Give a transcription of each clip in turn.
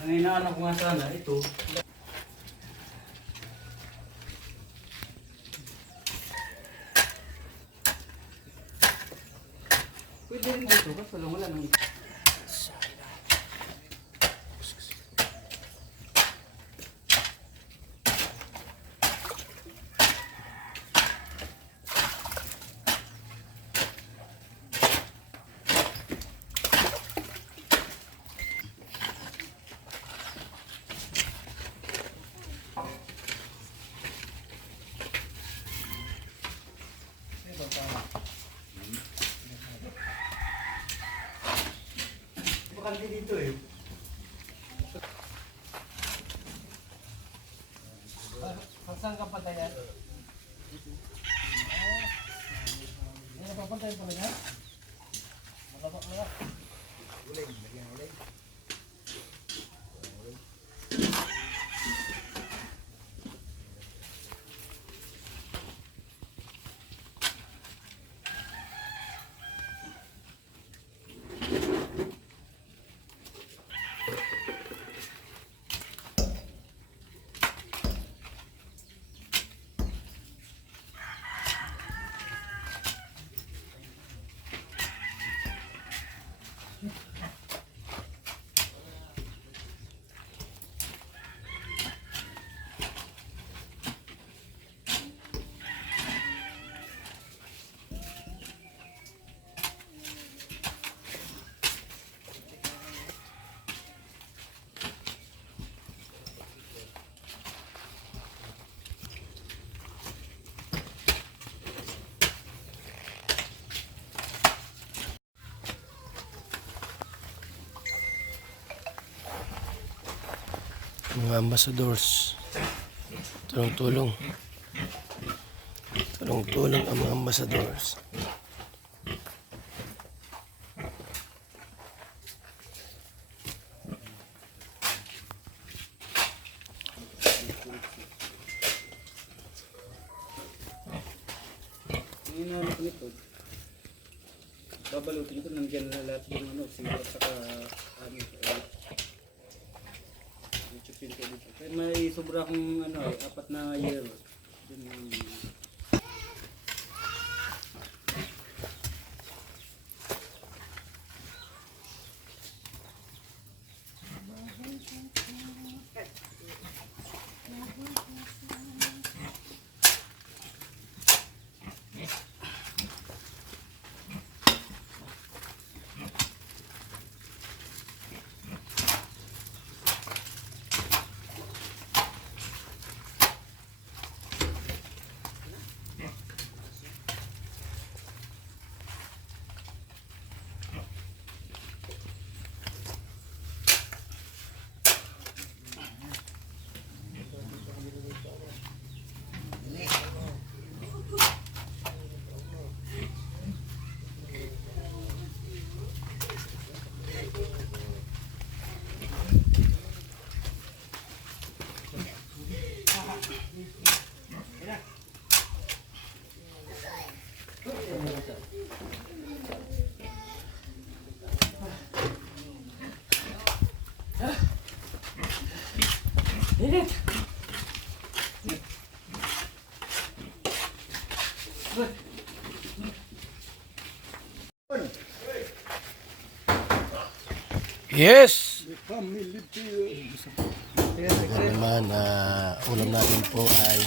Ang inaano ko nga sana, ito. Pwede rin dito, kaso lang wala nang... Bakante dito eh. Saan ka patayan? Ano papantayan pala niya? Malabak na. Uling, lagyan uling. Mga ambassadors, tulong-tulong ang mga ambassadors. Ang inaano ko nito, babalutin ko, nandiyan na lahat yung ano, singkat saka ano, chupin ko dito. Kaya may sobra akong ano, 4 na year. Yun yung... Yes! Ito naman, ulam natin po ay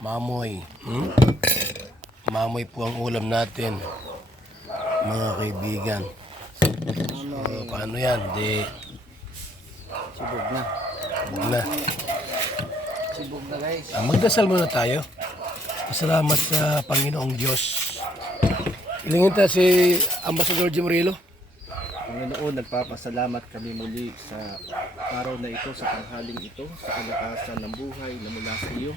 mamoy. Mamoy po ang ulam natin, mga kaibigan. So, paano yan? Di, Subog na. huwag na. Subog na guys. Magdasal muna tayo. Salamat sa Panginoong Diyos. Ilingin tayo si Ambassador Jim Murillo. Panginoon, nagpapasalamat kami muli sa araw na ito, sa tanghaling ito, sa kalakasan ng buhay na mula sa iyo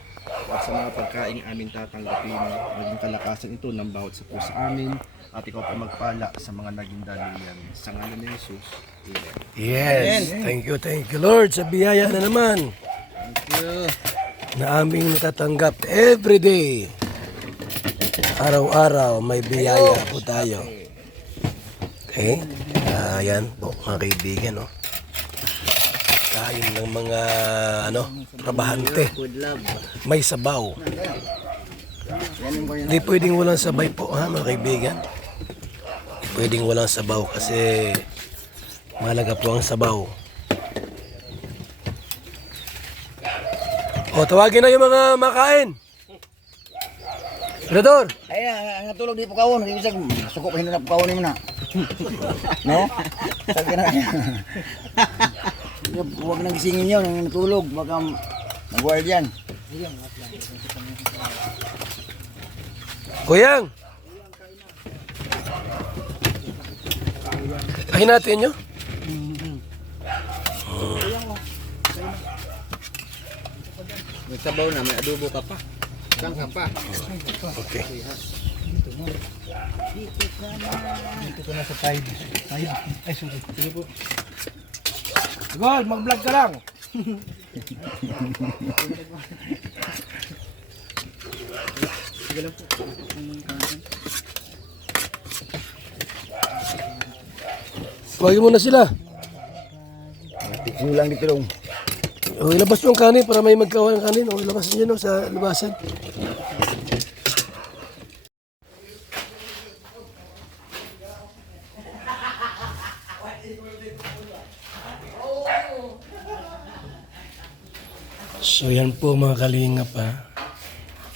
at sa mga pagkain amin tatanggapin. Maging kalakasan ito ng bawat sa puso amin at ikaw pa magpala sa mga naging dalian. Sa ngalan ni Jesus. Amen. Yes, thank you Lord sa biyaya na naman Thank you. na aming natatanggap every day. Araw-araw may biyaya po tayo. Okay? Ayan po mga kaibigan, no? Kain ng mga trabahante. Food love. May sabaw. Hindi pwedeng walang sabay po, ha, mga kaibigan. Hindi pwedeng walang sabaw kasi mahalaga po ang sabaw. O, tawagin na yung mga makain. Senador! Ay, ang natulog di po kawon. Ibig sabihin, suko pa hindi na po kawon mo na. No? Sabi na kaya. Huwag nang gisingin yun, ang natulog. Baka mag-wired yan. Kuyang! Kain natin nyo? May sabaw na, may adobo ka pa. Saan ka pa? Okay. Dito ko na sa side. Ay, sorry. Sige po. God, mag-vlog ka lang. Tawagin mo na sila. Tingin lang dito lang. O, ilabas yung kanin para may magkawa ng kanin. O, ilabas nyo sa labasan. So yan po mga kalingap, ha.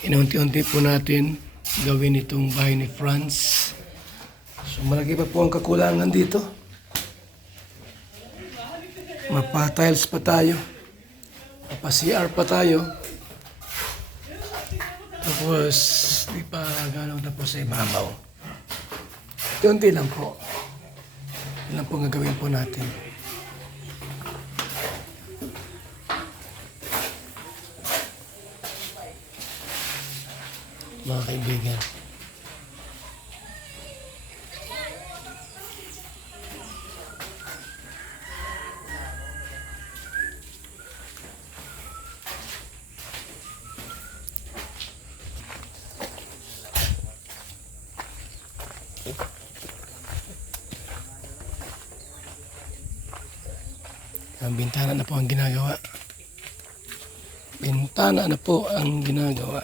Inaunti-unti po natin gawin itong bahay ni Franz. So malaki pa po ang kakulangan dito. Mapa-tiles pa tayo. Mapa-CR pa tayo. Tapos di pa gano'n tapos sa ibabaw. Unti lang po. Yan lang po ang gagawin po natin. Mga kaibigan. Ang bintana na po ang ginagawa. Bintana na po ang ginagawa.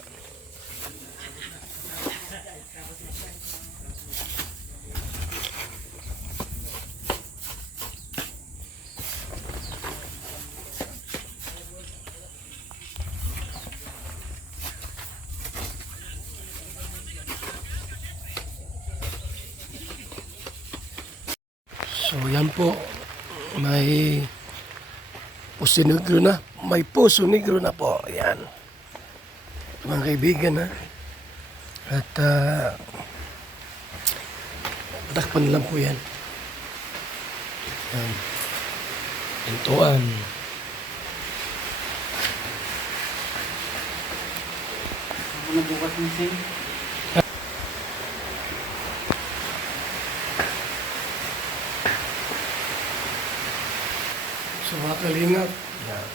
So yan po, may puso negro na. May puso negro na po. Yan. Mga kaibigan, ha. At patakpan lang po yan. Yan. Pintuan. Ako na bukas ng sing. So mga kalingap, yan.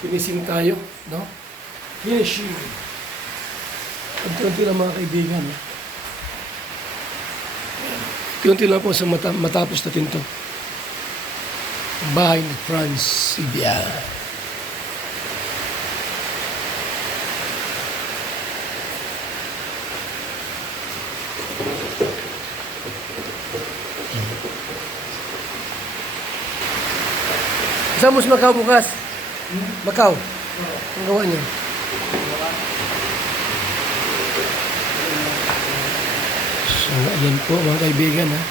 Finishing tayo, no? Finishing. Unti-unti lang mga kaibigan. Unti lang po sa matapos natin to. bahay ni Franz Sibia. Saan mo si Macau bukas? Macau? Ang gawa niyo? So, ayan po mga kaibigan ha.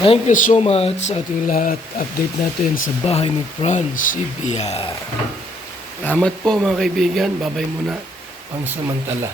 Thank you so much sa ating lahat. Update natin sa bahay ni Franz Sibia. Salamat po mga kaibigan. Babay muna pang samantala.